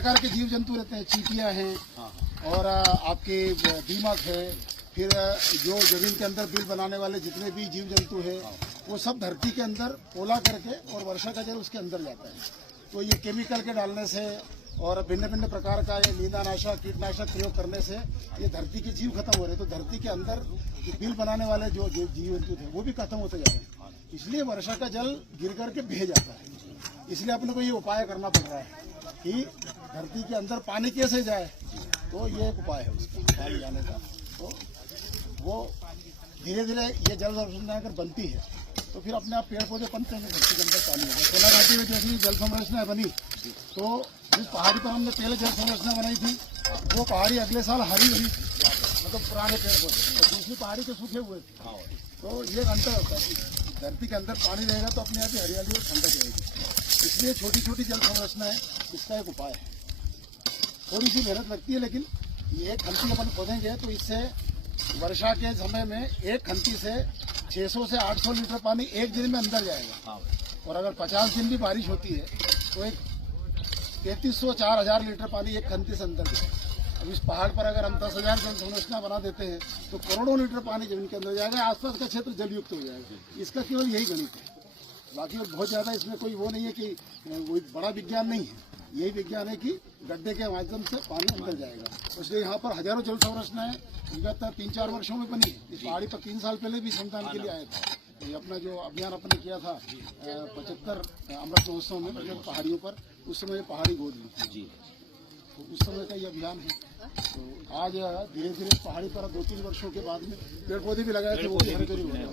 प्रकार के जीव जंतु रहते हैं, चींटियां हैं और आपके दीमक है, फिर जो जमीन के अंदर बिल बनाने वाले जितने भी जीव जंतु है वो सब धरती के अंदर पोला करके और वर्षा का जल उसके अंदर जाता है। तो ये केमिकल के डालने से और भिन्न भिन्न प्रकार का ये नींदानाशक कीटनाशक प्रयोग करने से ये धरती के जीव खत्म हो रहे हैं। तो धरती के अंदर बिल बनाने वाले जो जीव जंतु थे वो भी खत्म होते जा रहे हैं। इसलिए वर्षा का जल गिर करके बह जाता है। इसलिए अपने को ये उपाय करना पड़ रहा है कि धरती के अंदर पानी कैसे जाए। तो ये एक उपाय है उसका पानी जाने का। तो वो धीरे धीरे ये जल संरचना अगर बनती है तो फिर अपने आप पेड़ पौधे बनते हैं, धरती के अंदर पानी होगा। सोना घाटी में जैसी जल संरचना बनी तो जिस पहाड़ी पर हमने पहले जल संरचना बनाई थी वो पहाड़ी अगले साल हरी हुई, मतलब पुराने पेड़ पौधे, तो दूसरी पहाड़ी तो सूखे हुए थे। तो ये अंतर होता है, धरती के अंदर पानी रहेगा तो अपने आप ही हरियाली और ठंडक रहेगी। इसलिए छोटी छोटी जल संरचना है, इसका एक उपाय है। थोड़ी सी मेहनत लगती है, लेकिन ये एक खंती अपन खोदेंगे तो इससे वर्षा के समय में एक खंती से 600 से 800 लीटर पानी एक दिन में अंदर जाएगा। और अगर 50 दिन भी बारिश होती है तो एक 3300-4000 लीटर पानी एक खंती से अंदर जाएगा। अब इस पहाड़ पर अगर हम 10,000 जल संरचना बना देते हैं तो करोड़ों लीटर पानी जमीन के अंदर जाएगा, आसपास का क्षेत्र जलयुक्त हो जाएगा। इसका केवल यही गणित है, बाकी और बहुत ज्यादा इसमें कोई वो नहीं है कि कोई बड़ा विज्ञान नहीं है। यही विज्ञान है कि गड्ढे के माध्यम से पानी अंदर जाएगा। इसलिए यहाँ पर हजारों जल संरचनाएं विगत 3-4 वर्षों में बनी है। इस पहाड़ी पर 3 साल पहले भी श्रमदान के लिए आया था। ये अपना जो अभियान अपने किया था 75 अमृत महोत्सव में पहाड़ियों पर, उस समय पहाड़ी गोद ली थी। तो उस समय का ये अभियान है। तो आज धीरे धीरे पहाड़ी पर 2-3 वर्षों के बाद में पेड़ पौधे भी लगाए थे, वो भी हरे भरे हो रहे।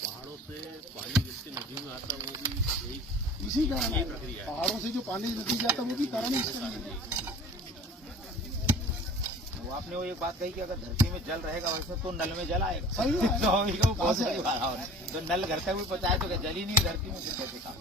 पहाड़ों से पानी जिसके नदी में आता वो भी यही इसी कारण है। पहाड़ों से जो पानी नदी जाता वो भी कारण है इसका। वो आपने वो एक बात कही कि अगर धरती में जल रहेगा वैसे तो नल में जल आएगा। सही है। तो नल घर तक भी पहुंचाए तो जल ही नहीं धरती में, फिर कैसे काम।